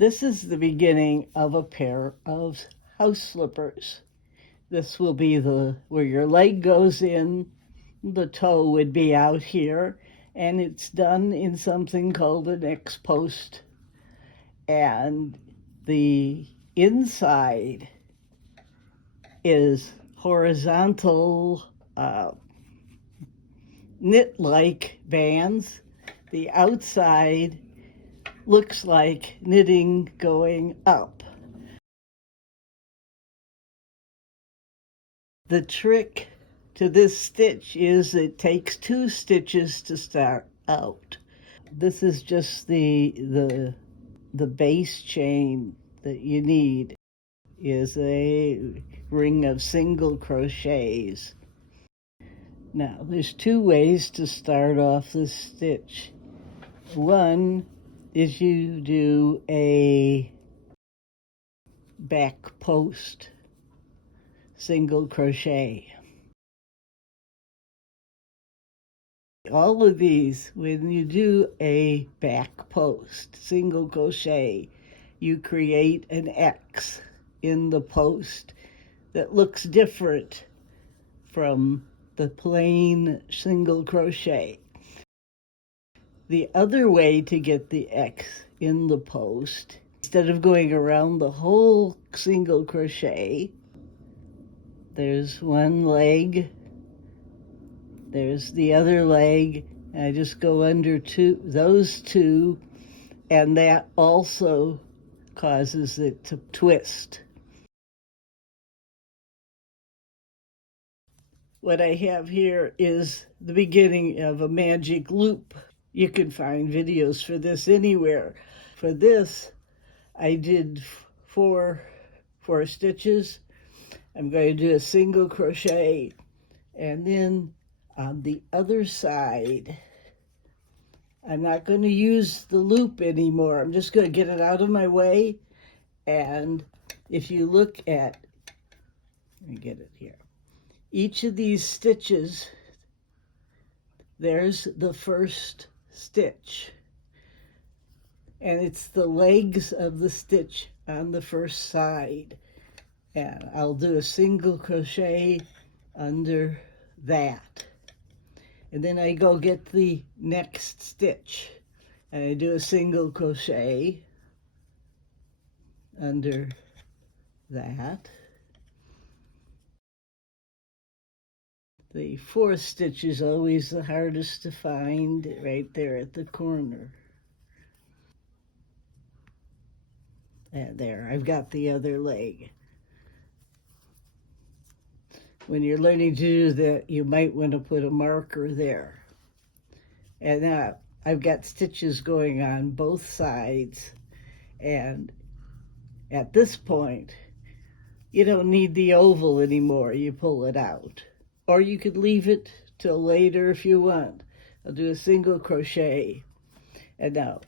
This is the beginning of a pair of house slippers. This will be where your leg goes in, the toe would be out here, and it's done in something called an X post. And the inside is horizontal knit-like bands. The outside looks like knitting going up. The trick to this stitch is it takes 2 stitches to start out. This is just the base chain that you need is a ring of single crochets. Now there's 2 ways to start off this stitch. One is you do a back post single crochet. All of these, when you do a back post single crochet, you create an X in the post that looks different from the plain single crochet. The other way to get the X in the post, instead of going around the whole single crochet, there's one leg, there's the other leg, and I just go under those two, and that also causes it to twist. What I have here is the beginning of a magic loop. You can find videos for this anywhere. For this, I did four stitches. I'm going to do a single crochet, and then on the other side, I'm not going to use the loop anymore. I'm just going to get it out of my way. And if you look at, let me get it here. Each of these stitches, there's the first stitch. And it's the legs of the stitch on the first side. And I'll do a single crochet under that. And then I go get the next stitch. And I do a single crochet under that. The 4th stitch is always the hardest to find, right there at the corner. And there, I've got the other leg. When you're learning to do that, you might want to put a marker there. And now I've got stitches going on both sides. And at this point, you don't need the oval anymore. You pull it out. Or you could leave it till later if you want. I'll do a single crochet. And now,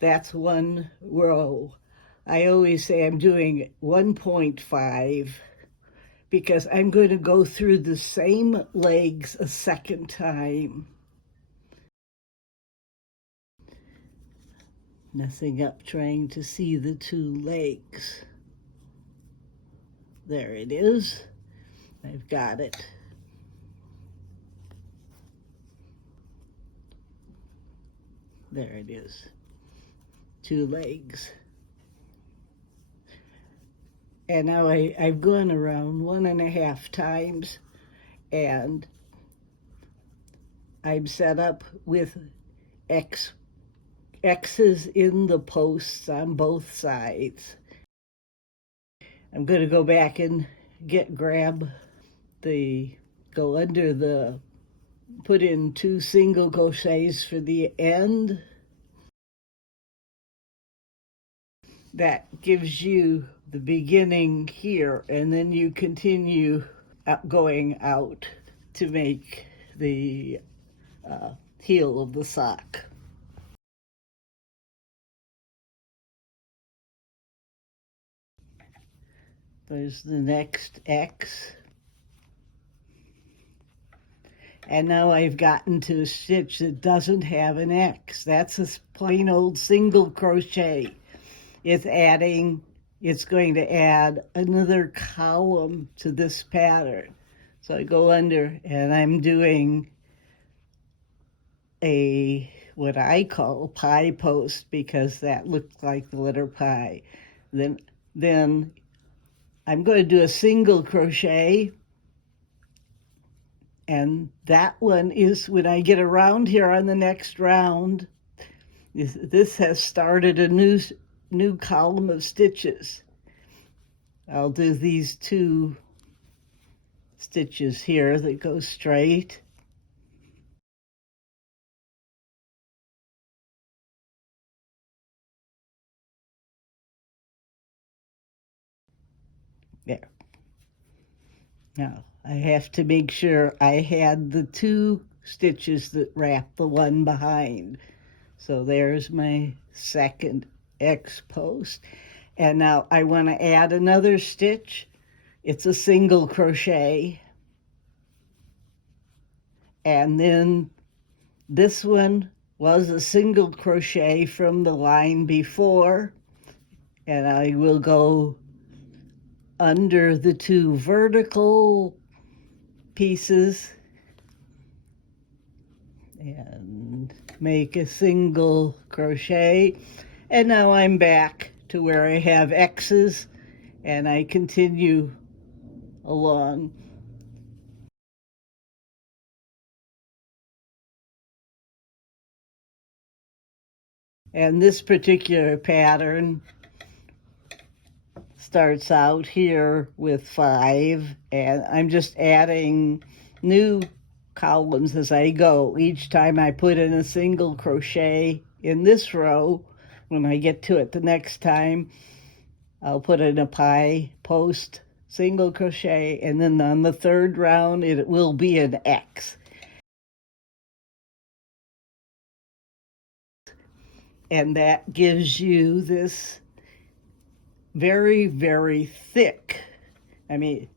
that's one row. I always say I'm doing 1.5 because I'm going to go through the same legs a second time. Messing up trying to see the 2 legs. There it is. I've got it. There it is. 2 legs. And now I've gone around 1.5 times, and I'm set up with X's in the posts on both sides. I'm going to go back and go under the, put in 2 single crochets for the end. That gives you the beginning here, and then you continue going out to make the heel of the sock. There's the next X. And now I've gotten to a stitch that doesn't have an X. That's a plain old single crochet. it's going to add another column to this pattern. So I go under and I'm doing what I call a pie post because that looked like the letter pie. Then I'm going to do a single crochet, and that one is when I get around here on the next round. This has started a new column of stitches. I'll do these 2 stitches here that go straight. There. Now, I have to make sure I had the 2 stitches that wrap the one behind. So there's my second X post. And now I want to add another stitch. It's a single crochet. And then this one was a single crochet from the line before. And I will go under the 2 vertical pieces and make a single crochet. And now I'm back to where I have X's, and I continue along. And this particular pattern starts out here with 5, and I'm just adding new columns as I go. Each time I put in a single crochet in this row, when I get to it the next time, I'll put in a pie post single crochet, and then on the 3rd round it will be an X. And that gives you this very, very thick. I mean,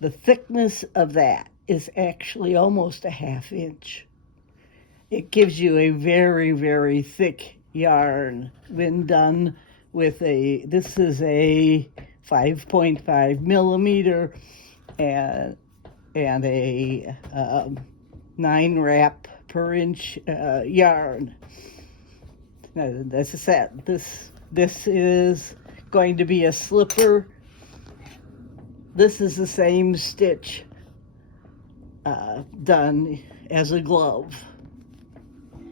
the thickness of that is actually almost a 1/2 inch. It gives you a very, very thick yarn when done with this is a 5.5 millimeter and a 9 wrap per inch yarn. Now, as I said, this is going to be a slipper. This is the same stitch done as a glove.